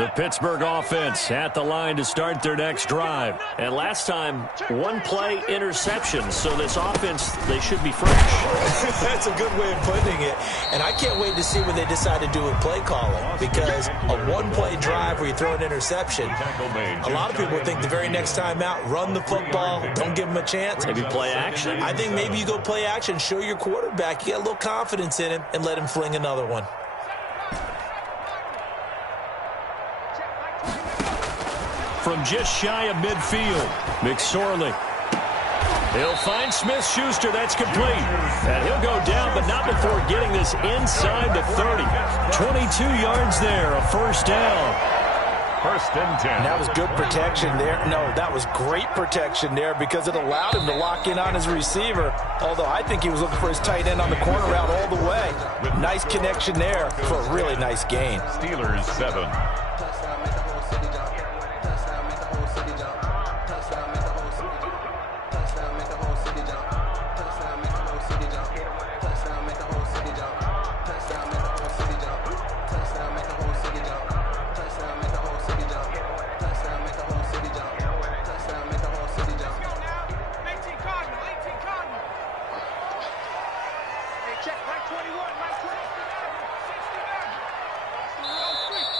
The Pittsburgh offense at the line to start their next drive. And last time, one-play interception. So this offense, they should be fresh. That's a good way of putting it. And I can't wait to see what they decide to do with play calling. Because a one-play drive where you throw an interception, a lot of people think the very next time out, run the football, don't give them a chance. Maybe play action? I think maybe you go play action, show your quarterback, you get a little confidence in him, and let him fling another one. From just shy of midfield, McSorley. He'll find Smith-Schuster. That's complete. And he'll go down, but not before getting this inside the 30. 22 yards there, a first down. First and 10. That was good protection there. No, that was great protection there because it allowed him to lock in on his receiver. Although I think he was looking for his tight end on the corner route all the way. Nice connection there for a really nice gain. Steelers 7.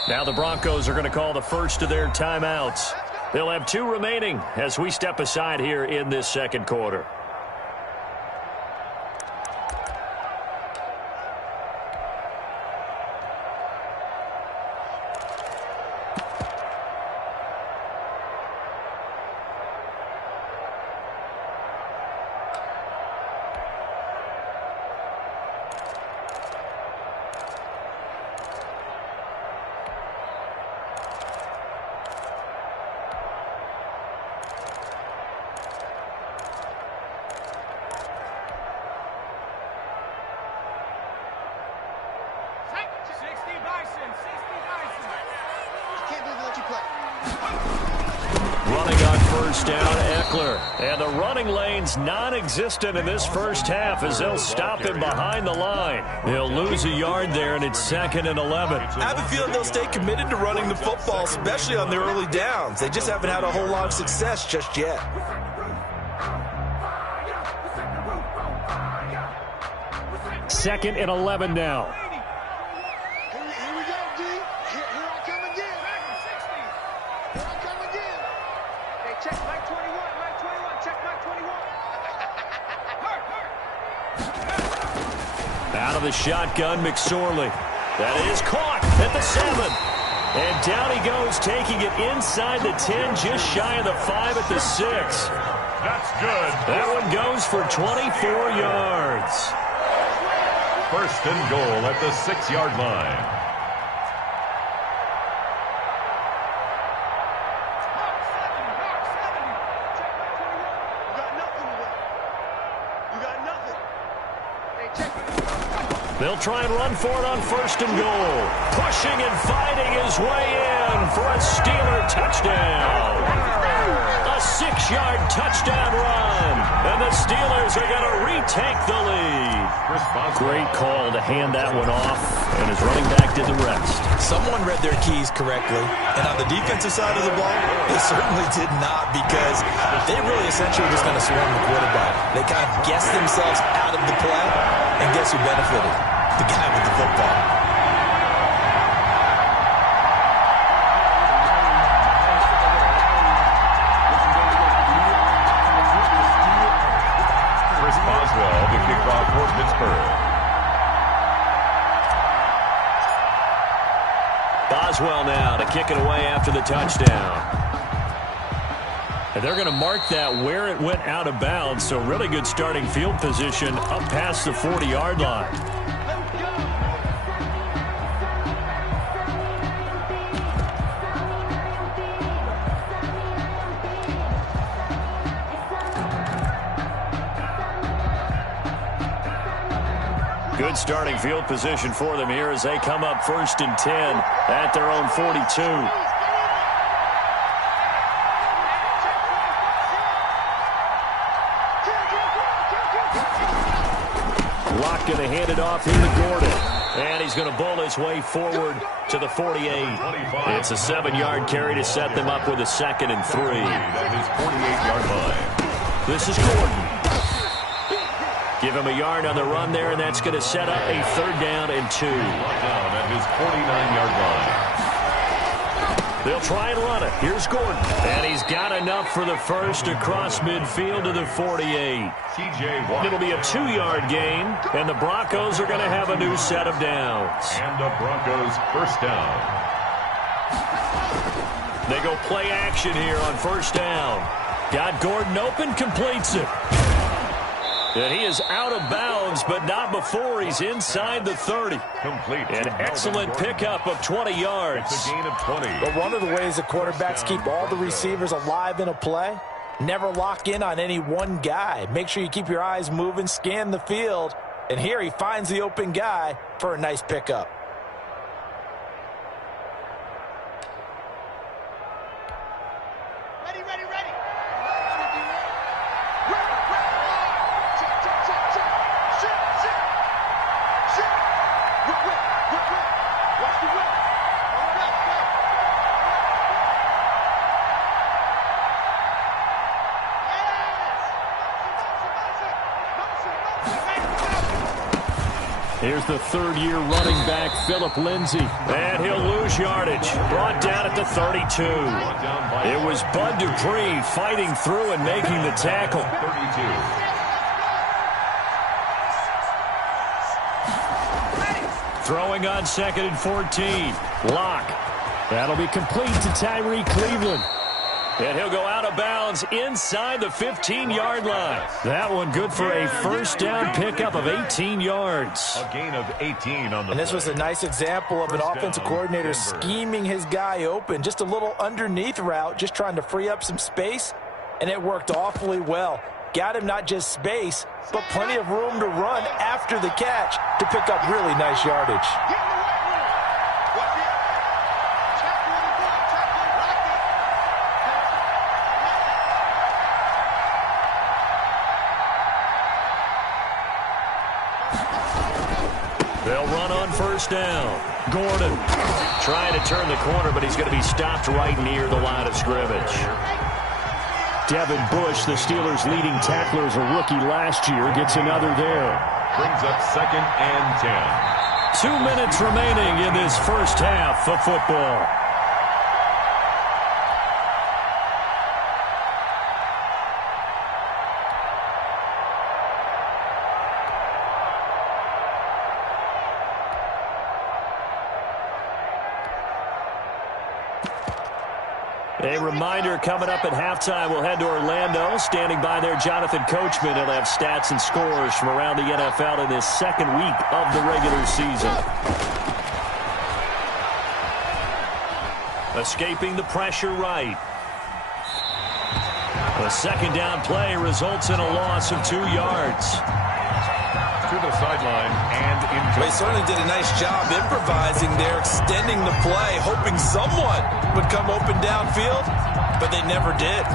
Now the Broncos are going to call the first of their timeouts. They'll have 2 remaining as we step aside here in this second quarter. Running on first down, Eckler. And the running lane's non-existent in this first half as they'll stop him behind the line. They'll lose a yard there, and it's 2nd and 11. I have a feeling they'll stay committed to running the football, especially on their early downs. They just haven't had a whole lot of success just yet. Second and 11 now. Out of the shotgun, McSorley. That is caught at the 7. And down he goes, taking it inside the 10, just shy of the 5 at the 6. That's good. That one goes for 24 yards. First and goal at the 6-yard line. They'll try and run for it on first and goal. Pushing and fighting his way in for a Steeler touchdown. A 6-yard touchdown run. And the Steelers are going to retake the lead. Great call to hand that one off. And his running back did the rest. Someone read their keys correctly. And on the defensive side of the ball, they certainly did not, because they really essentially were just going to swarm the quarterback. They kind of guessed themselves out of the play. And guess who benefited? The guy with the football. Chris Boswell to kick off for Pittsburgh. Boswell now to kick it away after the touchdown. And they're going to mark that where it went out of bounds, so really good starting field position up past the 40-yard line. Good starting field position for them here as they come up first and 10 at their own 42. Lock going to hand it off here to Gordon. And he's going to bowl his way forward to the 48. It's a 7-yard carry to set them up with a 2nd and 3. At his 48-yard line. This is Gordon. Give him a yard on the run there, and that's going to set up a 3rd down and 2. Down at his 49-yard line. They'll try and run it. Here's Gordon. And he's got enough for the first across midfield to the 48. It'll be a 2-yard gain, and the Broncos are going to have a new set of downs. And the Broncos first down. They go play action here on 1st down. Got Gordon open, completes it. And he is out of bounds, but not before he's inside the 30. Complete. An excellent pickup of 20 yards. It's a gain of 20. But one of the ways the quarterbacks keep all the receivers alive in a play, never lock in on any one guy. Make sure you keep your eyes moving, scan the field. And here he finds the open guy for a nice pickup. Here's the 3rd-year running back, Phillip Lindsay. And he'll lose yardage. Brought down at the 32. It was Bud Dupree fighting through and making the tackle. 32. Throwing on 2nd and 14. Lock. That'll be complete to Tyree Cleveland. And he'll go out of bounds inside the 15-yard line. That one good for a 1st down pickup of 18 yards. A gain of 18 on the And this was a nice example of an offensive coordinator scheming his guy open. Just a little underneath route, just trying to free up some space, and it worked awfully well. Got him not just space, but plenty of room to run after the catch to pick up really nice yardage. They'll run on 1st down. Gordon trying to turn the corner, but he's going to be stopped right near the line of scrimmage. Devin Bush, the Steelers' leading tackler as a rookie last year, gets another there. Brings up 2nd and 10. 2 minutes remaining in this first half of football. A reminder coming up at halftime, we'll head to Orlando. Standing by there, Jonathan Coachman. He'll have stats and scores from around the NFL in this 2nd week of the regular season. Escaping the pressure right. A 2nd down play results in a loss of 2 yards. To the sideline and into. They certainly did a nice job improvising there, extending the play, hoping someone would come open downfield, but they never did.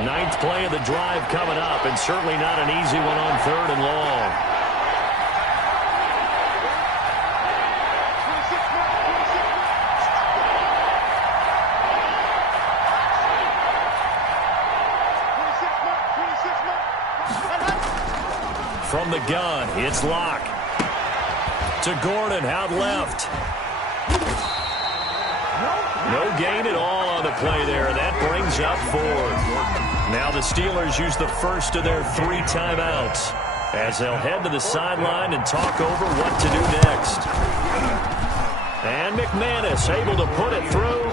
Ninth play of the drive coming up, and certainly not an easy one on 3rd and long. From the gun, it's Locke. To Gordon, out left. No gain at all on the play there, and that brings up 4th. Now the Steelers use the first of their 3 timeouts as they'll head to the sideline and talk over what to do next. And McManus able to put it through.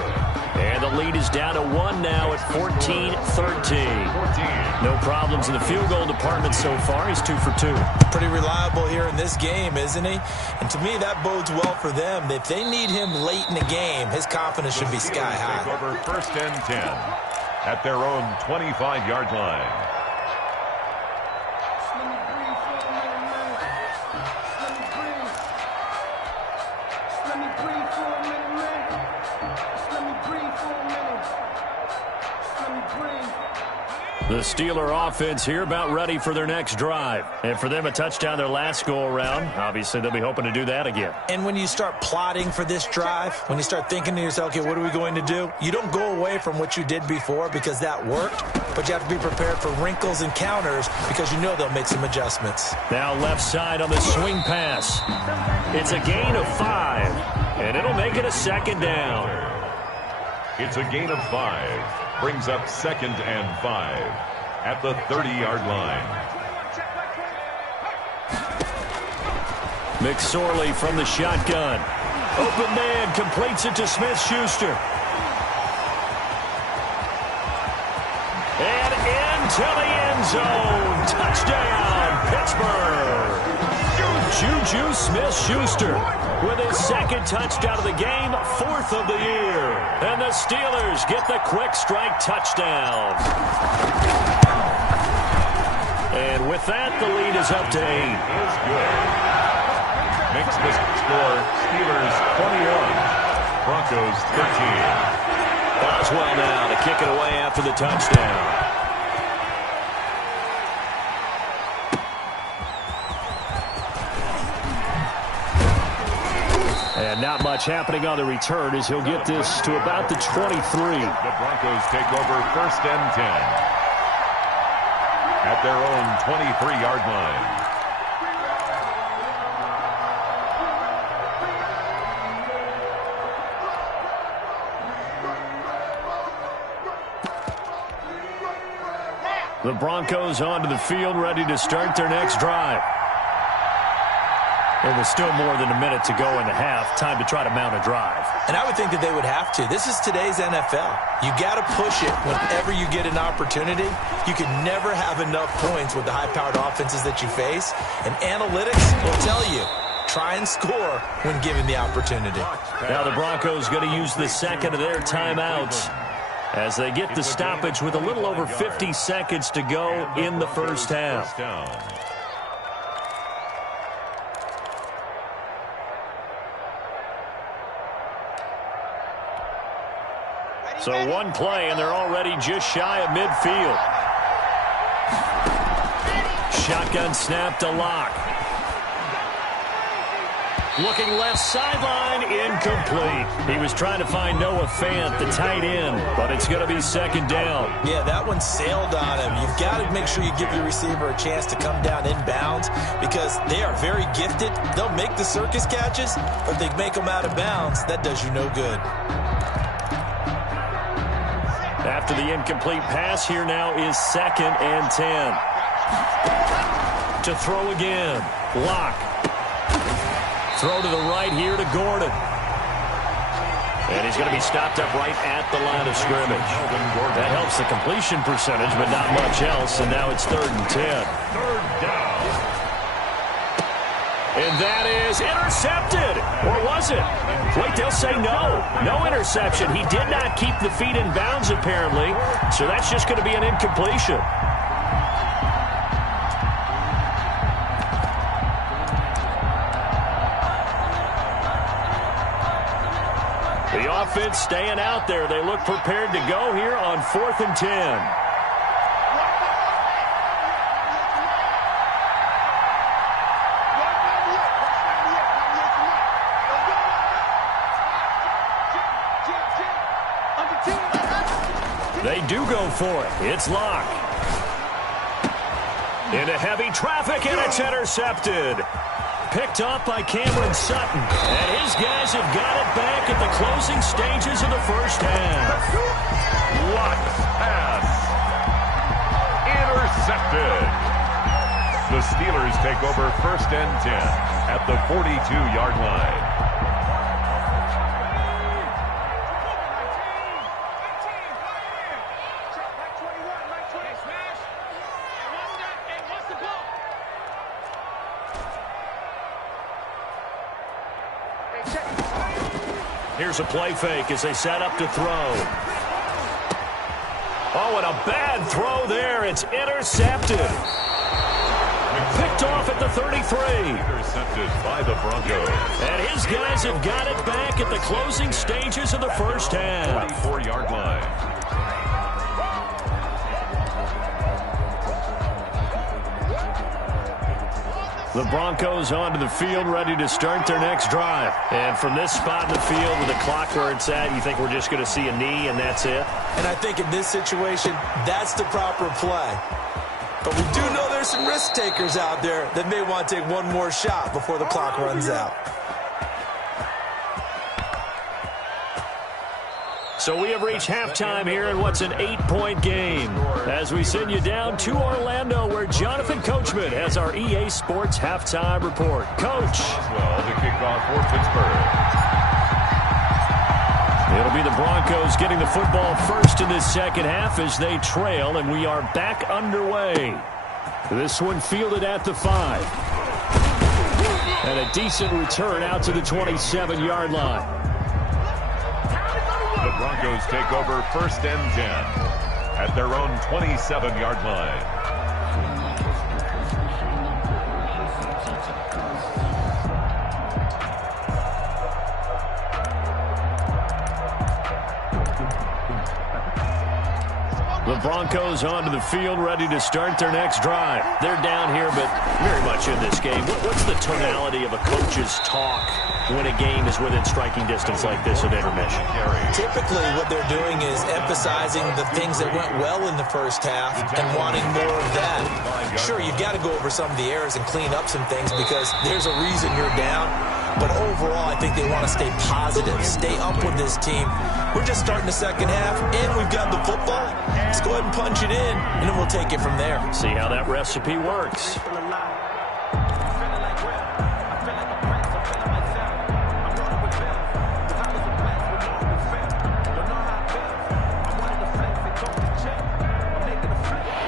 And the lead is down to 1 now at 14-13. No problems in the field goal department so far. He's 2 for 2. Pretty reliable here in this game, isn't he? And to me, that bodes well for them. If they need him late in the game, his confidence should be sky high. Take over 1st and 10 at their own 25-yard line. Let me breathe for a minute, man. The Steeler offense here about ready for their next drive. And for them, a touchdown their last go-around. Obviously, they'll be hoping to do that again. And when you start plotting for this drive, when you start thinking to yourself, okay, what are we going to do? You don't go away from what you did before because that worked, but you have to be prepared for wrinkles and counters because you know they'll make some adjustments. Now left side on the swing pass. It's a gain of 5, and it'll make it a second down. It's a gain of 5. Brings up 2nd and 5 at the 30-yard line. McSorley from the shotgun. Open man completes it to Smith-Schuster. And into the end zone. Touchdown, Pittsburgh. Juju Smith-Schuster with his 2nd touchdown of the game, 4th of the year. And the Steelers get the quick strike touchdown. And with that, the lead is up to 8. Is good. Makes the score Steelers 21, Broncos 13. Boswell now to kick it away after the touchdown. And not much happening on the return as he'll get this to about the 23. The Broncos take over 1st and 10 at their own 23-yard line. The Broncos onto the field, ready to start their next drive. And with still more than a minute to go in the half, time to try to mount a drive. And I would think that they would have to. This is today's NFL. You got to push it whenever you get an opportunity. You can never have enough points with the high-powered offenses that you face. And analytics will tell you, try and score when given the opportunity. Now the Broncos going to use the 2nd of their timeouts as they get the stoppage with a little over 50 seconds to go in the first half. So one play, and they're already just shy of midfield. Shotgun snap to Locke. Looking left sideline, incomplete. He was trying to find Noah Fant, the tight end, but it's going to be 2nd down. Yeah, that one sailed on him. You've got to make sure you give your receiver a chance to come down inbounds because they are very gifted. They'll make the circus catches, but if they make them out of bounds, that does you no good. After the incomplete pass, here now is 2nd and 10. To throw again. Locke. Throw to the right here to Gordon. And he's going to be stopped up right at the line of scrimmage. That helps the completion percentage, but not much else. And now it's 3rd and 10. 3rd down. And that is intercepted. Or was it? Wait, they'll say no. No interception. He did not keep the feet in bounds, apparently. So that's just going to be an incompletion. The offense staying out there. They look prepared to go here on 4th and 10. They do go for it. It's Locke. Into heavy traffic, and it's intercepted. Picked off by Cameron Sutton. And his guys have got it back at the closing stages of the first half. Locke pass. Intercepted. The Steelers take over 1st and 10 at the 42-yard line. Here's a play fake as they set up to throw. Oh, and a bad throw there. It's intercepted. Picked off at the 33. Intercepted by the Broncos. And his guys have got it back at the closing stages of the first half. 24-yard line. The Broncos onto the field, ready to start their next drive. And from this spot in the field with the clock where it's at, you think we're just going to see a knee and that's it? And I think in this situation, that's the proper play. But we do know there's some risk takers out there that may want to take one more shot before the clock runs out. So we have reached halftime here in what's an 8-point game. As we send you down to Orlando, where Jonathan Coachman has our EA Sports halftime report. Coach. Well, the kickoff for Pittsburgh. It'll be the Broncos getting the football first in this second half as they trail, and we are back underway. This one fielded at the 5. And a decent return out to the 27-yard line. The Broncos take over 1st and 10 at their own 27-yard line. The Broncos onto the field, ready to start their next drive. They're down here, but very much in this game. What's the tonality of a coach's talk when a game is within striking distance like this at intermission? Typically, what they're doing is emphasizing the things that went well in the first half and wanting more of that. Sure, you've got to go over some of the errors and clean up some things because there's a reason you're down. But overall, I think they want to stay positive, stay up with this team. We're just starting the second half, and we've got the football. Let's go ahead and punch it in, and then we'll take it from there. See how that recipe works.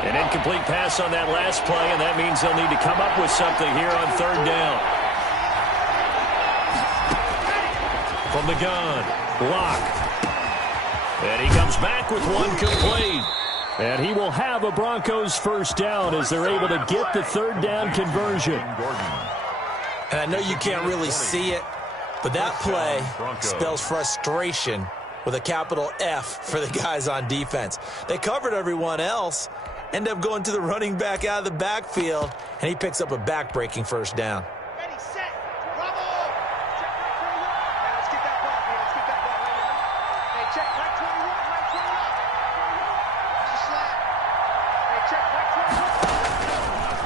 An incomplete pass on that last play, and that means they'll need to come up with something here on 3rd down. From the gun, Locke. And he comes back with one complete. And he will have a Broncos first down as they're able to get the 3rd down conversion. And I know you can't really see it, but that play spells frustration with a capital F for the guys on defense. They covered everyone else, end up going to the running back out of the backfield, and he picks up a back-breaking first down.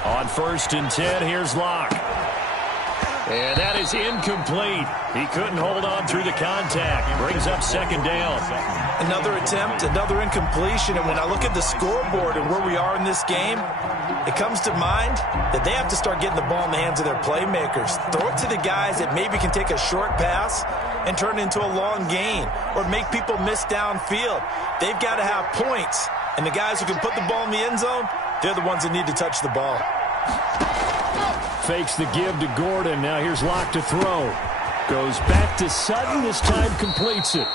On 1st and 10, here's Locke. And that is incomplete. He couldn't hold on through the contact. Brings up 2nd down. Another attempt, another incompletion. And when I look at the scoreboard and where we are in this game, it comes to mind that they have to start getting the ball in the hands of their playmakers. Throw it to the guys that maybe can take a short pass and turn it into a long gain or make people miss downfield. They've got to have points. And the guys who can put the ball in the end zone, they're the ones that need to touch the ball. Fakes the give to Gordon. Now here's Locke to throw. Goes back to Sutton. This time completes it.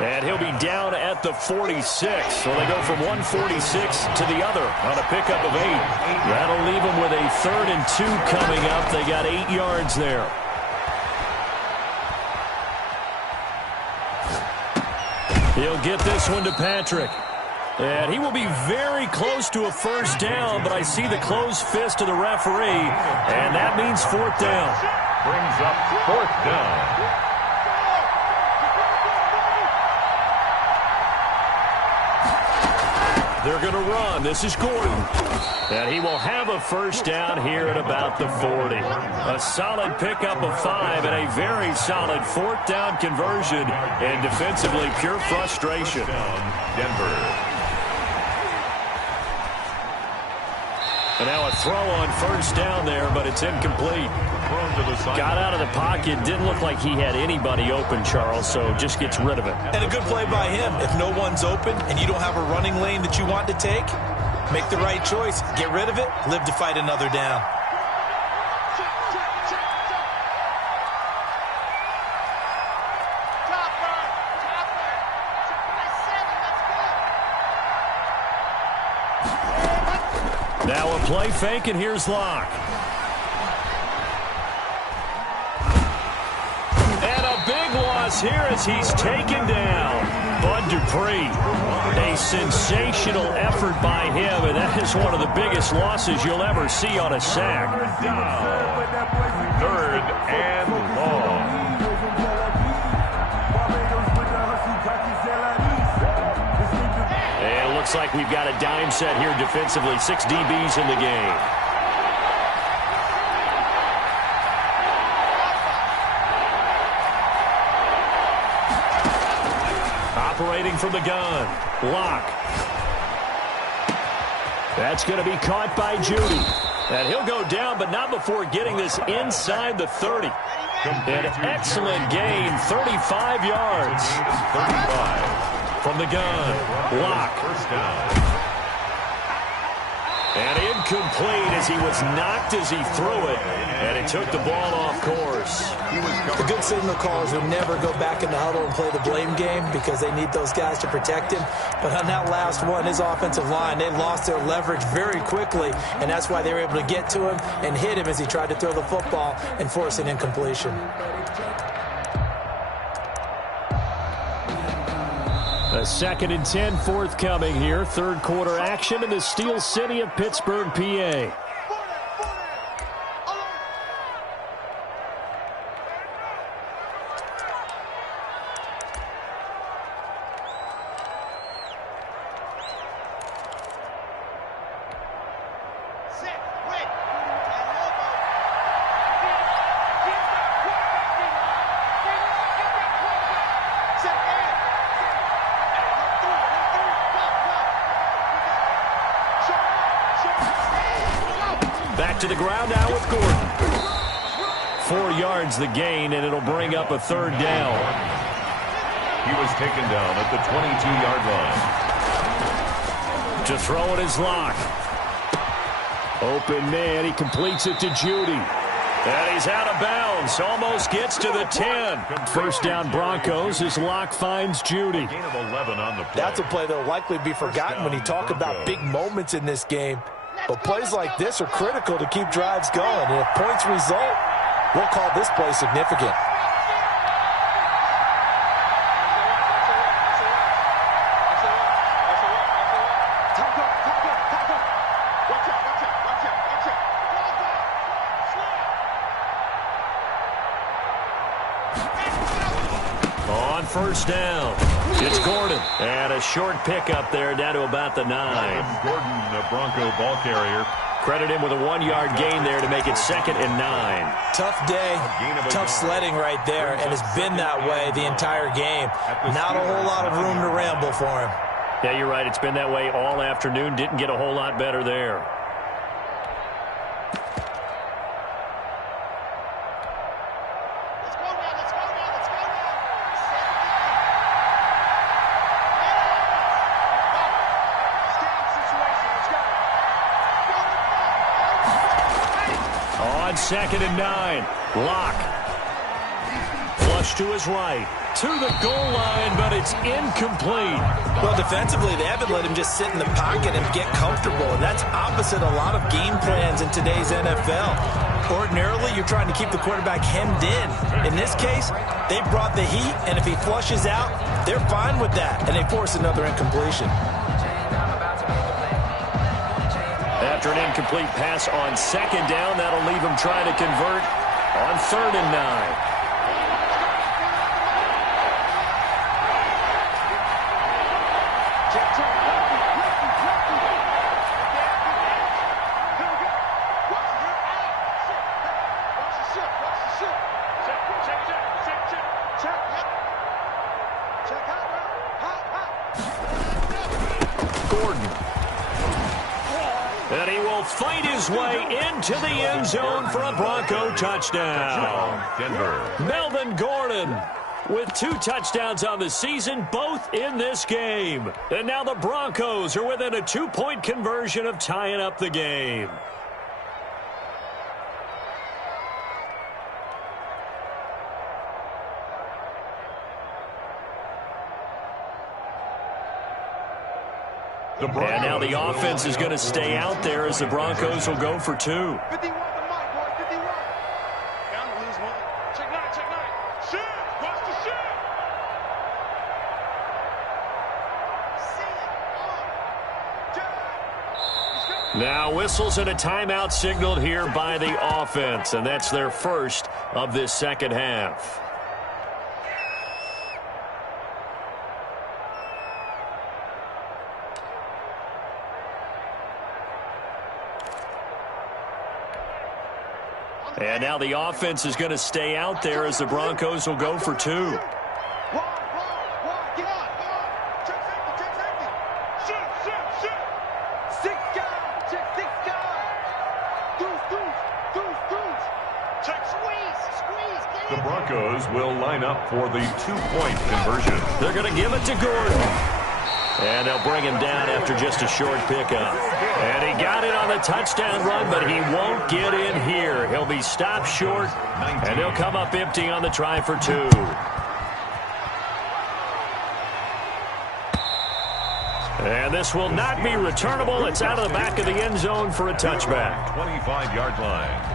And he'll be down at the 46. So they go from 146 to the other on a pickup of 8. That'll leave them with a 3rd and 2 coming up. They got 8 yards there. He'll get this one to Patrick. And he will be very close to a first down, but I see the closed fist of the referee, and that means 4th down. Brings up 4th down. They're going to run. This is Gordon. And he will have a first down here at about the 40. A solid pickup of 5 and a very solid 4th down conversion. And defensively, pure frustration. Denver. And now a throw on first down there, but it's incomplete. Got out of the pocket. Didn't look like he had anybody open, Charles, so just gets rid of it. And a good play by him. If no one's open and you don't have a running lane that you want to take, make the right choice. Get rid of it. Live to fight another down. Now a play fake, and here's Locke. And a big loss is here as he's taken down. Bud Dupree, a sensational effort by him, and that is one of the biggest losses you'll ever see on a sack. Third and long. And it looks like we've got a dime set here defensively. 6 DBs in the game. Operating from the gun. Lock. That's going to be caught by Judy. And he'll go down, but not before getting this inside the 30. An excellent gain, 35 yards. 35. From the gun. Lock. First down. And incomplete as he was knocked as he threw it. And he took the ball off course. The good signal callers would never go back in the huddle and play the blame game because they need those guys to protect him. But on that last one, his offensive line, they lost their leverage very quickly, and that's why they were able to get to him and hit him as he tried to throw the football and force an incompletion. A 2nd and 10 forthcoming here. Third quarter action in the Steel City of Pittsburgh, PA. Back to the ground now with Gordon. 4 yards the gain, and it'll bring up a third down. He was taken down at the 22-yard line. To throw it is Lock. Open man, he completes it to Judy. And he's out of bounds, almost gets to the 10. First down Broncos as Lock finds Judy. Gain of 11 on the play. That's a play that will likely be forgotten when you talk about big moments in this game. But plays like this are critical to keep drives going. And if points result, we'll call this play significant. On first down, it's Gordon. And a short pickup there down to about the 9. Gordon, the Bronco ball carrier. Credit him with a 1-yard gain there to make it 2nd and 9. Tough day, tough sledding right there, and it's been that way the entire game. Not a whole lot of room to ramble for him. Yeah, you're right. It's been that way all afternoon. Didn't get a whole lot better there. On 2nd and 9, Lock. Flush to his right, to the goal line, but it's incomplete. Well, defensively, they haven't let him just sit in the pocket and get comfortable, and that's opposite a lot of game plans in today's NFL. Ordinarily, you're trying to keep the quarterback hemmed in. In this case, they brought the heat, and if he flushes out, they're fine with that, and they force another incompletion. After an incomplete pass on 2nd down, that'll leave him trying to convert on 3rd and 9. Gordon. And he will fight his way into the end zone for a Bronco touchdown. Denver. Melvin Gordon with 2 touchdowns on the season, both in this game. And now the Broncos are within a 2-point conversion of tying up the game. And now the offense is going to stay out there as the Broncos will go for 2. 51 the mic, boy, 51. Down to lose one. Check 9, check 9. Shift, watch the shift. Now whistles and a timeout signaled here by the offense, and that's their first of this second half. And now the offense is going to stay out there as the Broncos will go for two. The Broncos will line up for the two-point conversion. They're going to give it to Gordon. And they'll bring him down after just a short pickup. And he got it on the touchdown run, but he won't get in here. He'll be stopped short, and he'll come up empty on the try for two. And this will not be returnable. It's out of the back of the end zone for a touchback. 25-yard line.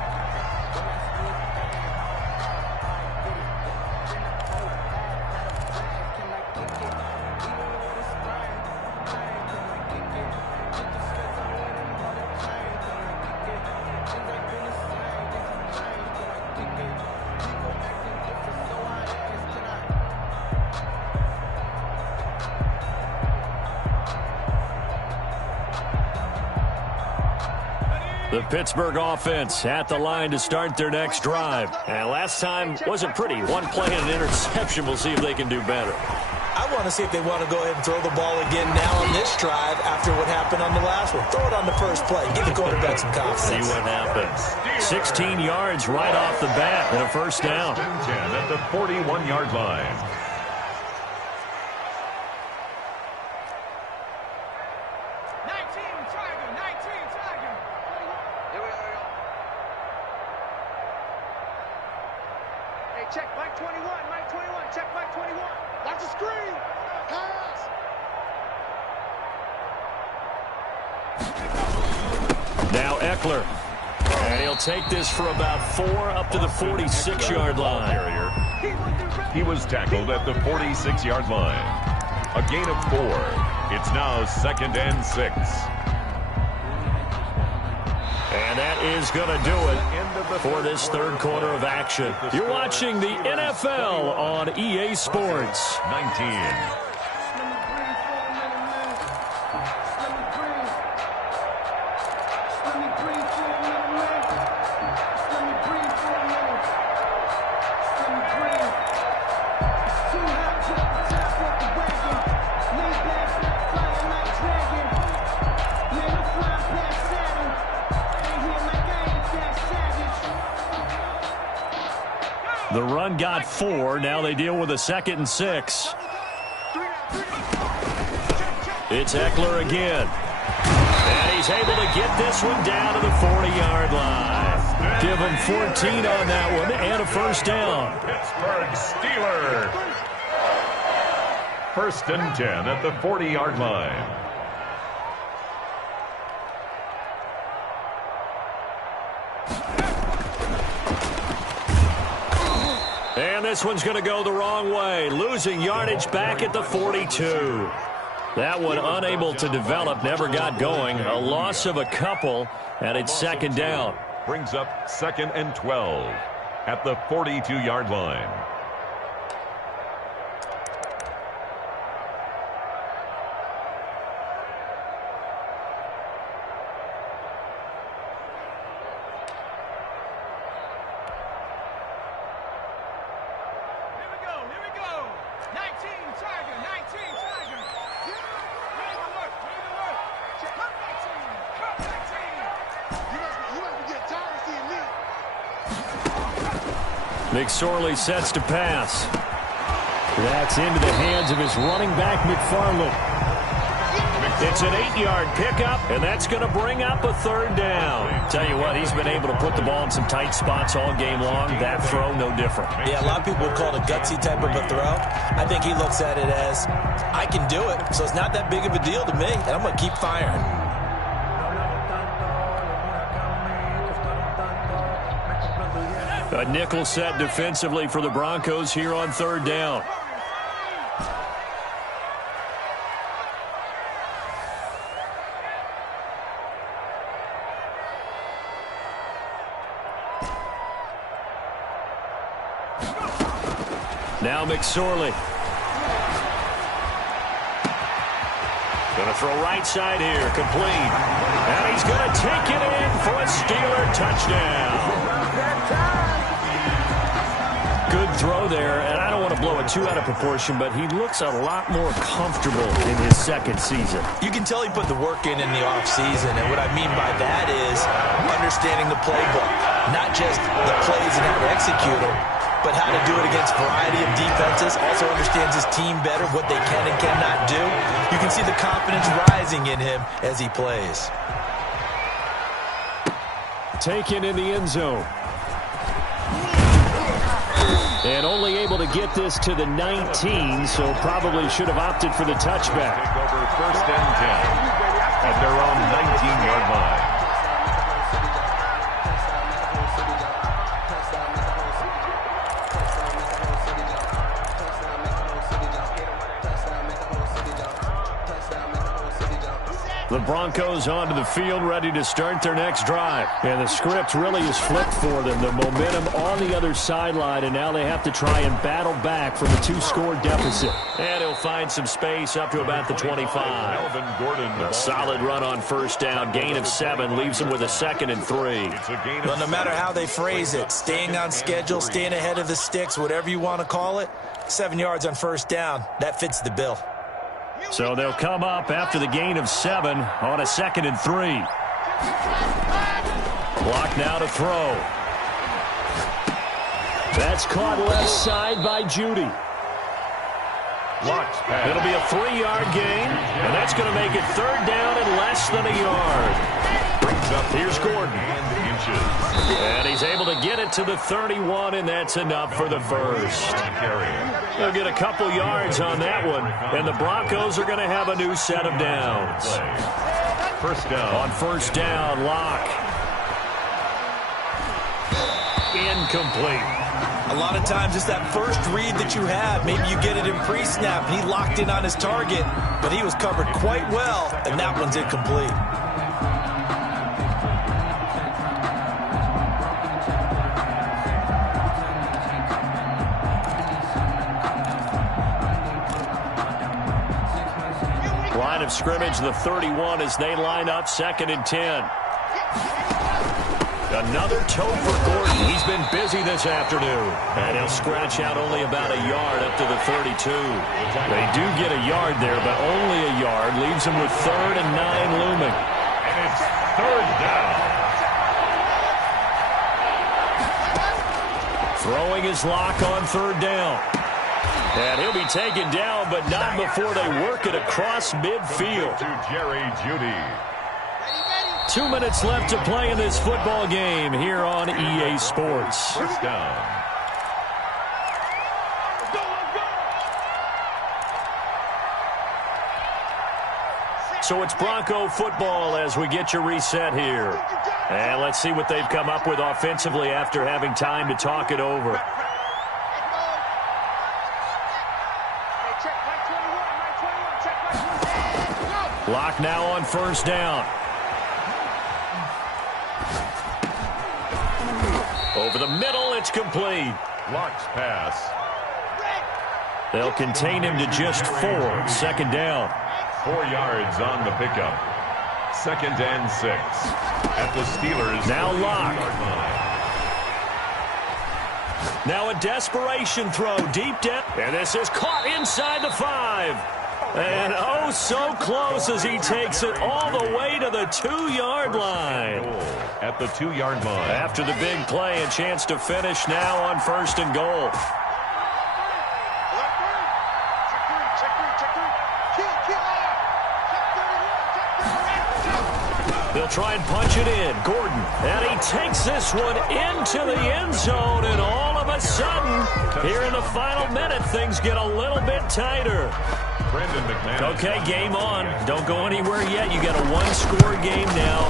The Pittsburgh offense at the line to start their next drive. And last time wasn't pretty. One play and an interception. We'll see if they can do better. I want to see if they want to go ahead and throw the ball again now on this drive after what happened on the last one. Throw it on the first play. Give the quarterback some confidence. See what happens. 16 yards right off the bat and a first down. 10 at the 41-yard line. Check Mike 21, Mike 21, check Mike 21. Watch the screen. Pass. Now Eckler. And he'll take this for about 4 up to the 46-yard line. He was tackled at the 46-yard line. A gain of 4. It's now 2nd and 6. And that is going to do it for this third quarter of action. You're watching the NFL on EA Sports. 19. The run got 4. Now they deal with a 2nd and 6. It's Eckler again. And he's able to get this one down to the 40-yard line. Give him 14 on that one and a first down. Pittsburgh Steelers. 1st and 10 at the 40-yard line. And this one's going to go the wrong way. Losing yardage back at the 42. That one unable to develop, never got going. A loss of a couple, and it's 2nd down. Brings up 2nd and 12 at the 42-yard line. McSorley sets to pass. That's into the hands of his running back, McFarland. It's an 8-yard pickup, and that's going to bring up a 3rd down. Tell you what, he's been able to put the ball in some tight spots all game long. That throw, no different. Yeah, a lot of people would call it a gutsy type of a throw. I think he looks at it as, I can do it, so it's not that big of a deal to me, and I'm going to keep firing. A nickel set defensively for the Broncos here on 3rd down. Now McSorley. Going to throw right side here, complete. And he's going to take it in for a Steeler touchdown. Good throw there, and I don't want to blow it too out of proportion, but he looks a lot more comfortable in his second season. You can tell he put the work in the offseason, and what I mean by that is understanding the playbook. Not just the plays and how to execute them, but how to do it against a variety of defenses. Also understands his team better, what they can and cannot do. You can see the confidence rising in him as he plays. Taken in the end zone. And only able to get this to the 19, so probably should have opted for the touchback. Take over first and 10 at their own 19-yard line. The Broncos onto the field, ready to start their next drive. And the script really is flipped for them. The momentum on the other sideline, and now they have to try and battle back from a 2-score deficit. And he'll find some space up to about the 25. A solid run on first down. Gain of 7 leaves him with a 2nd and 3. Well, no matter how they phrase it, staying on schedule, staying ahead of the sticks, whatever you want to call it, 7 yards on first down, that fits the bill. So they'll come up after the gain of 7 on a 2nd and 3. Clock now to throw. That's caught left side by Judy. It'll be a 3-yard gain, and that's going to make it 3rd down and less than a yard. Here's Gordon. And he's able to get it to the 31, and that's enough for the first. They'll get a couple yards on that one, and the Broncos are going to have a new set of downs. First down. On first down, Locke. Incomplete. A lot of times it's that first read that you have. Maybe you get it in pre-snap, and he locked in on his target, but he was covered quite well, and that one's incomplete. Line of scrimmage, the 31, as they line up 2nd and 10. Another toe for Gordon. He's been busy this afternoon. And he'll scratch out only about a yard up to the 32. They do get a yard there, but only a yard. Leaves him with 3rd and 9 looming. And it's 3rd down. Throwing his lock on 3rd down. And he'll be taken down, but not before they work it across midfield. To Jerry Judy. 2 minutes left to play in this football game here on EA Sports. First down. So it's Bronco football as we get you reset here. And let's see what they've come up with offensively after having time to talk it over. Lock now on first down. Over the middle, it's complete. Lock's pass. They'll contain him to just 4. 2nd down. 4 yards on the pickup. 2nd and 6. At the Steelers. Now Lock. 40-yard line. Now a desperation throw deep down. And this is caught inside the 5. And oh, so close as he takes it all the way to the 2-yard line. At the 2-yard line. After the big play, a chance to finish now on 1st and goal. They'll try and punch it in. Gordon, and he takes this one into the end zone, and all of a sudden, here in the final minute, things get a little bit tighter. Okay, game on. Don't go anywhere yet. You got a 1-score game now.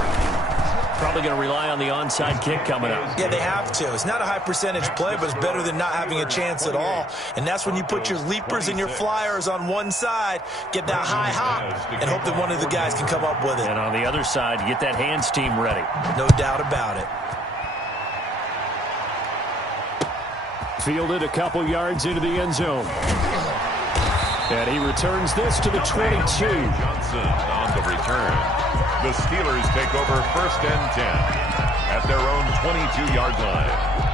Probably going to rely on the onside kick coming up. Yeah, they have to. It's not a high percentage play, but it's better than not having a chance at all. And that's when you put your leapers and your flyers on one side, get that high hop, and hope that one of the guys can come up with it. And on the other side, get that hands team ready. No doubt about it. Fielded a couple yards into the end zone. And he returns this to the 22. Johnson on the return. The Steelers take over 1st and 10 at their own 22-yard line.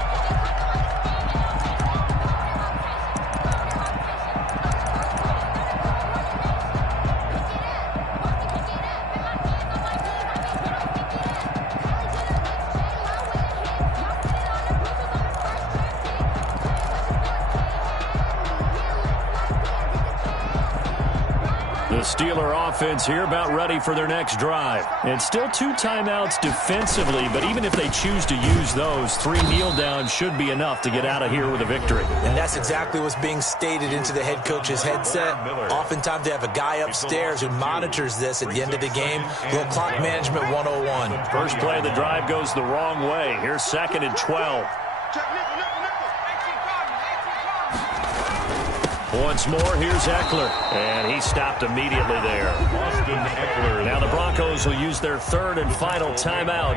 The Steeler offense here about ready for their next drive. And still 2 timeouts defensively, but even if they choose to use those, 3 kneel downs should be enough to get out of here with a victory. And that's exactly what's being stated into the head coach's headset. Oftentimes they have a guy upstairs who monitors this at the end of the game. Little clock management 101. First play of the drive goes the wrong way. Here's 2nd and 12. Once more, here's Eckler. And he stopped immediately there. Austin Eckler. Now the Broncos will use their 3rd and final timeout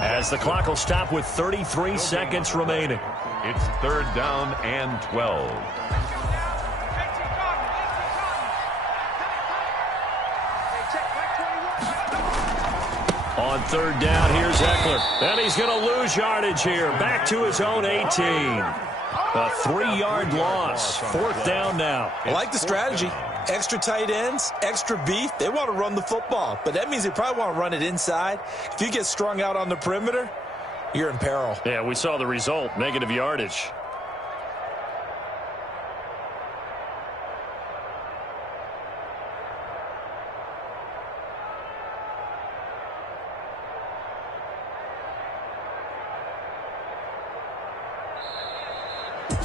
as the clock will stop with 33 seconds remaining. It's 3rd down and 12. On 3rd down, here's Eckler. And he's going to lose yardage here. Back to his own 18. A 3-yard loss. 4th down now. I like the strategy. Extra tight ends, extra beef. They want to run the football, but that means they probably want to run it inside. If you get strung out on the perimeter, you're in peril. Yeah, we saw the result. Negative yardage.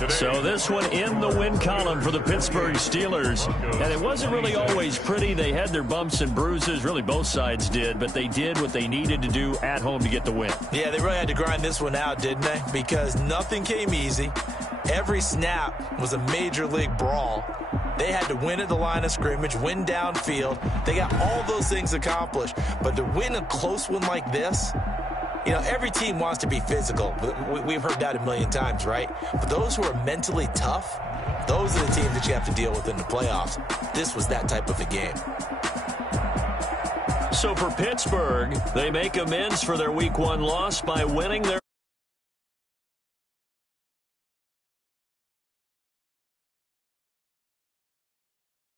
So this one in the win column for the Pittsburgh Steelers. And it wasn't really always pretty. They had their bumps and bruises. Really, both sides did. But they did what they needed to do at home to get the win. Yeah, they really had to grind this one out, didn't they? Because nothing came easy. Every snap was a major league brawl. They had to win at the line of scrimmage, win downfield. They got all those things accomplished. But to win a close one like this, you know, every team wants to be physical. We've heard that a million times, right? But those who are mentally tough, those are the teams that you have to deal with in the playoffs. This was that type of a game. So for Pittsburgh, they make amends for their Week 1 loss by winning their